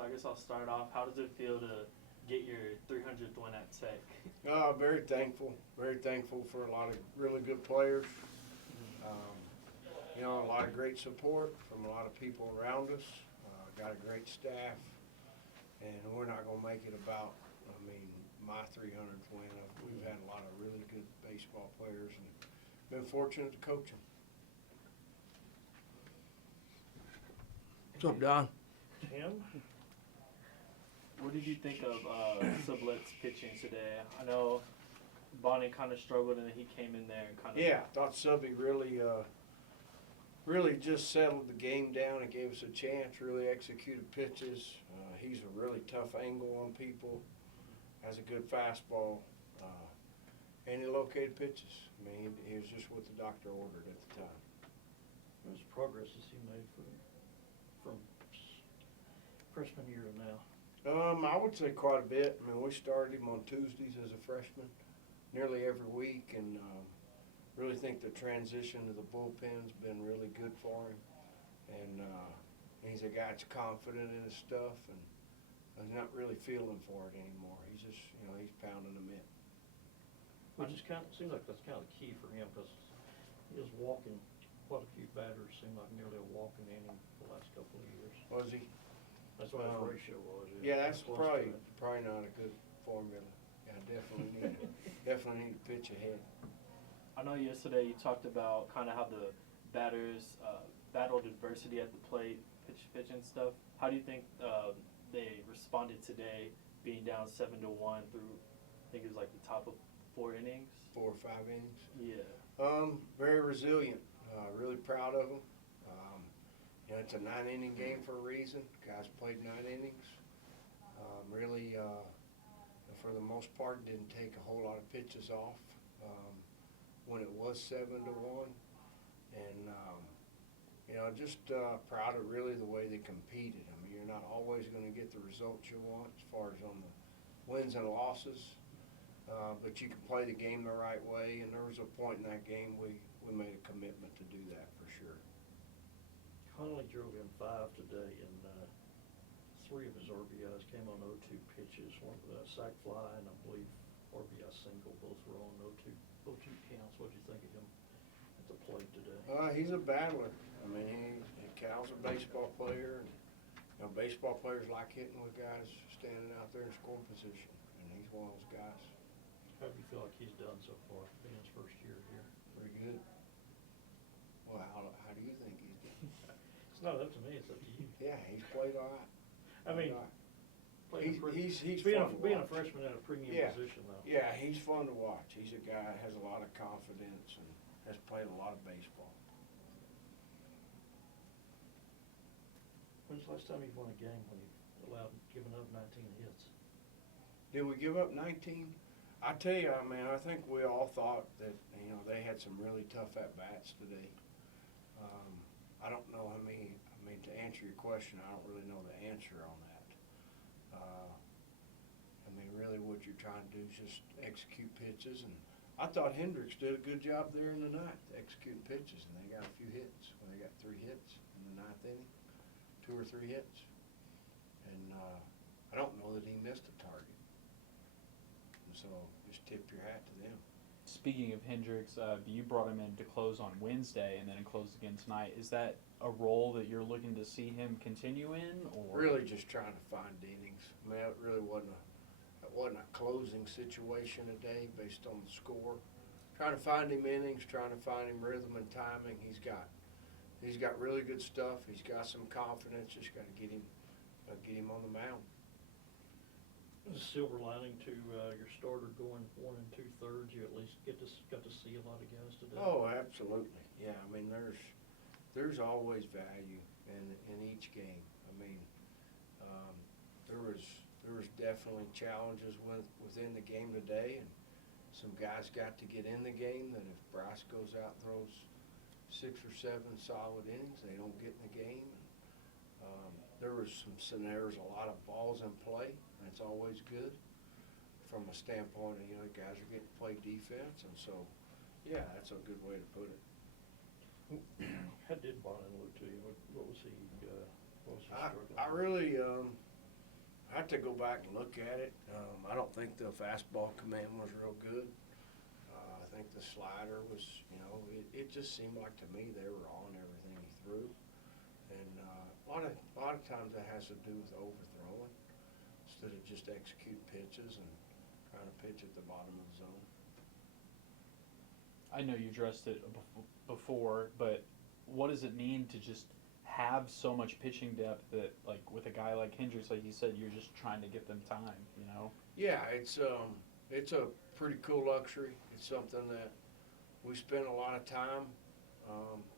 So I guess I'll start off. How does it feel to get your 300th win at Tech? Very thankful. Very thankful for a lot of really good players. A lot of great support from a lot of people around us. Got a great staff, and we're not going to make it about, my 300th win. We've had a lot of really good baseball players and been fortunate to coach them. What's up, Don? Tim? What did you think of Sublet's pitching today? I know Bonnie kind of struggled, and then he came in there and kind of. Yeah, I thought Subby really just settled the game down and gave us a chance, really executed pitches. He's a really tough angle on people, has a good fastball, and he located pitches. He was just what the doctor ordered at the time. What was progress has he made from freshman year to now? I would say quite a bit. We started him on Tuesdays as a freshman nearly every week, and really think the transition to the bullpen's been really good for him. And he's a guy that's confident in his stuff, and he's not really feeling for it anymore. He's just, he's pounding them in. Which is seems like that's kind of the key for him, because he was walking quite a few batters, seemed like nearly a walking inning the last couple of years. Was he? That's what his ratio was. Yeah, that's close probably to it. not a good formula. Yeah, definitely need to pitch ahead. I know yesterday you talked about kind of how the batters battled adversity at the plate, pitch and stuff. How do you think they responded today, being down 7-1 through, I think it was like the top of 4 innings? 4 or 5 innings. Yeah. Very resilient. Really proud of them. It's a 9-inning game for a reason. Guys played 9 innings. Really, for the most part, didn't take a whole lot of pitches off when it was 7-1. And, just proud of really the way they competed. You're not always going to get the results you want as far as on the wins and losses. But you can play the game the right way, and there was a point in that game we made a commitment to do that for sure. Connolly drove in 5 today, and 3 of his RBIs came on 0-2 pitches. One sac fly and I believe RBI single. Both were on 0-2 counts. What do you think of him at the plate today? He's a battler. Cal's a baseball player, and baseball players like hitting with guys standing out there in scoring position, and he's one of those guys. How do you feel like he's done so far, being his first year here? Pretty good. Well, how do you think he's doing? It's not up to me, it's up to you. Yeah, he's played all right. He's being a freshman in a premium position, though. Yeah, he's fun to watch. He's a guy that has a lot of confidence and has played a lot of baseball. When's the last time you've won a game when you've given up 19 hits? Did we give up 19? I tell you, I think we all thought that, they had some really tough at-bats today. I don't know to answer your question, I don't really know the answer on that. Really what you're trying to do is just execute pitches, and I thought Hendricks did a good job there in the ninth, executing pitches, and they got a few hits. They got 3 hits in the 9th inning, 2 or 3 hits. And I don't know that he missed a target. And so just tip your hat to them. Speaking of Hendricks, you brought him in to close on Wednesday and then closed again tonight. Is that a role that you're looking to see him continue in, or really just trying to find innings? It really wasn't a closing situation today based on the score. Trying to find him innings, trying to find him rhythm and timing. He's got really good stuff. He's got some confidence. Just got to get him on the mound. There's a silver lining to your starter going 1 2/3. You at least got to see a lot of guys today. Oh, absolutely. Yeah, there's always value in each game. There was definitely challenges within the game today, and some guys got to get in the game that if Bryce goes out and throws 6 or 7 solid innings, they don't get in the game. There was there's a lot of balls in play. That's always good from a standpoint of, guys are getting to play defense, and so, yeah, that's a good way to put it. How did Bonin look to you? What was he struggling with? I really, I have to go back and look at it. I don't think the fastball command was real good. I think the slider was, it just seemed like to me they were on everything he threw. And a lot of times that has to do with overthrowing instead of just execute pitches and trying to pitch at the bottom of the zone. I know you addressed it before, but what does it mean to just have so much pitching depth that, like, with a guy like Hendricks, like you said, you're just trying to get them time, you know? Yeah, it's a pretty cool luxury. It's something that we spend a lot of time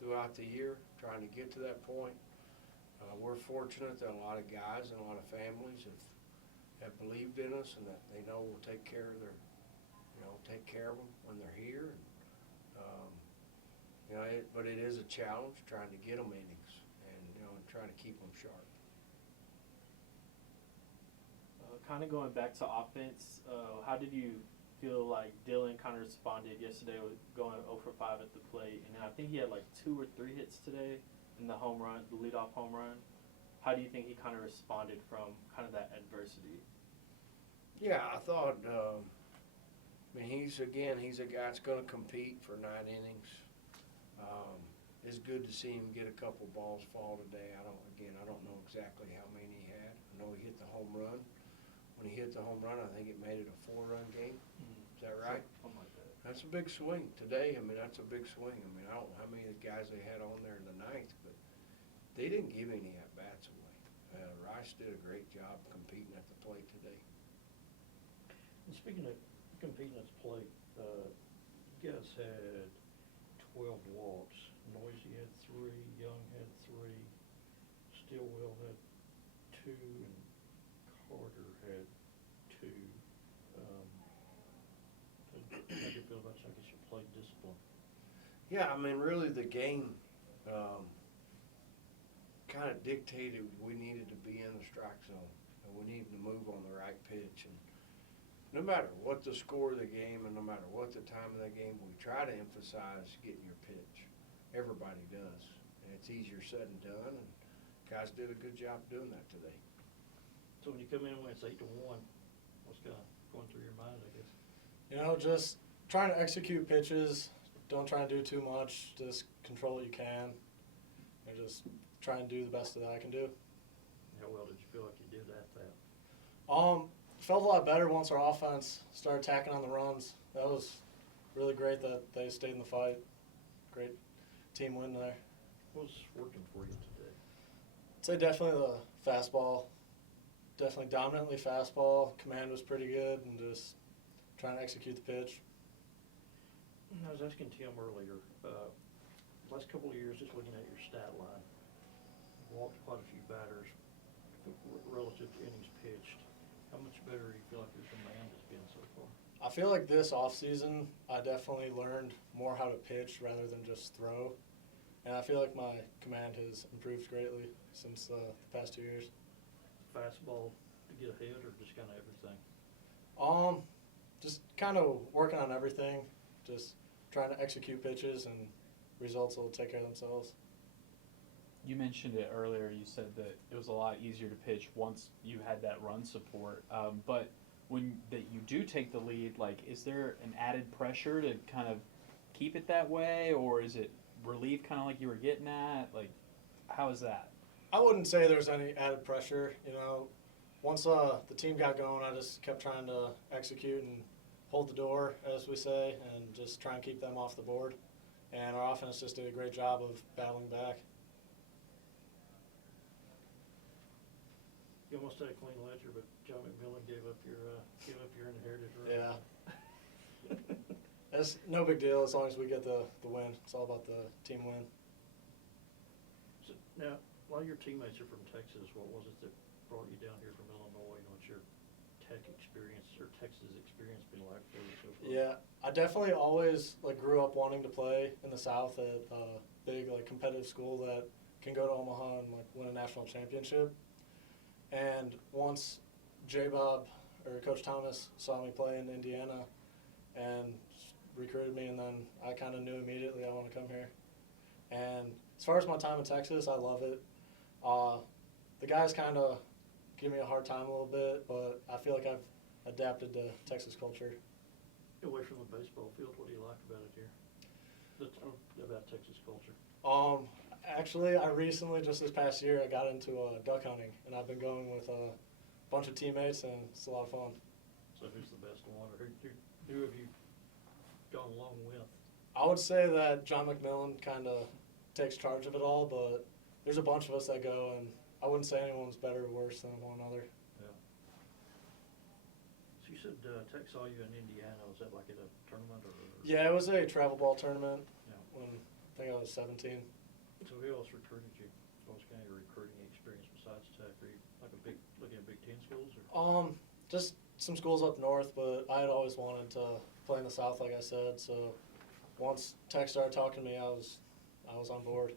throughout the year trying to get to that point. We're fortunate that a lot of guys and a lot of families have believed in us and that they know we'll take care of take care of them when they're here. But it is a challenge trying to get them innings and trying to keep them sharp. Kind of going back to offense, how did you feel like Dylan kind of responded yesterday with going 0 for 5 at the plate? And I think he had like 2 or 3 hits today in the home run, the leadoff home run. How do you think he kind of responded from kind of that adversity? Yeah, I thought, he's a guy that's going to compete for 9 innings. It's good to see him get a couple balls fall today. I don't know exactly how many he had. I know he hit the home run. When he hit the home run, I think it made it a 4-run game. Is that right? Something like that. That's a big swing today. That's a big swing. I don't know how many of the guys they had on there in the ninth, but they didn't give any at-bats away. Rice did a great job competing at the plate today. And speaking of competing at the plate, you guys had 12 walks. Noisy had 3, Young had 3, Stillwell had 2, and Carter had 2. How do you feel about that? I guess your plate discipline. Yeah, really the game kind of dictated we needed to be in the strike zone and we needed to move on the right pitch. And no matter what the score of the game and no matter what the time of the game, we try to emphasize getting your pitch. Everybody does. And it's easier said than done, and guys did a good job doing that today. So when you come in when it's 8-1, what's going through your mind, I guess? Just trying to execute pitches. Don't try to do too much. Just control what you can. And just try and do the best that I can do. How well did you feel like you did that? Felt a lot better once our offense started attacking on the runs. That was really great that they stayed in the fight. Great team win there. What was working for you today? I'd say definitely the fastball. Definitely dominantly fastball. Command was pretty good and just trying to execute the pitch. I was asking Tim earlier, last couple of years, just looking at your stat line, walked quite a few batters relative to innings pitched. How much better do you feel like your command has been so far? I feel like this offseason, I definitely learned more how to pitch rather than just throw. And I feel like my command has improved greatly since the past 2 years. Fastball to get ahead or just kind of everything? Just kind of working on everything. Just trying to execute pitches and results will take care of themselves. You mentioned it earlier. You said that it was a lot easier to pitch once you had that run support. But when you do take the lead, like, is there an added pressure to kind of keep it that way, or is it relief, kind of like you were getting at? Like, how is that? I wouldn't say there's any added pressure. Once the team got going, I just kept trying to execute and hold the door, as we say, and just try and keep them off the board. And our offense just did a great job of battling back. You almost had a clean ledger, but John McMillan gave up your inherited run. Yeah. That's no big deal as long as we get the win. It's all about the team win. So now, a lot of your teammates are from Texas. What was it that brought you down here from Illinois? What's your Texas experience been like for you so far? Yeah, I definitely always grew up wanting to play in the South at a big competitive school that can go to Omaha and win a national championship. And once J-Bob or Coach Thomas saw me play in Indiana and recruited me, and then I kind of knew immediately I want to come here. And as far as my time in Texas, I love it. The guys kind of give me a hard time a little bit, but I feel like I've adapted to Texas culture. Away from the baseball field, what do you like about it here? About Texas culture? Actually, I recently, just this past year, I got into duck hunting, and I've been going with a bunch of teammates, and it's a lot of fun. So who's the best one, or who have you gone along with? I would say that John McMillan kind of takes charge of it all, but there's a bunch of us that go, and I wouldn't say anyone's better or worse than one another. Yeah. So you said Tech saw you in Indiana. Was that like at a tournament or? Yeah, it was a travel ball tournament Yeah. when I think I was 17. So who else recruited you? What was kind of your recruiting experience besides Tech? Are you like looking at Big Ten schools or? Just some schools up north, but I had always wanted to play in the South, like I said. So once Tech started talking to me, I was on board.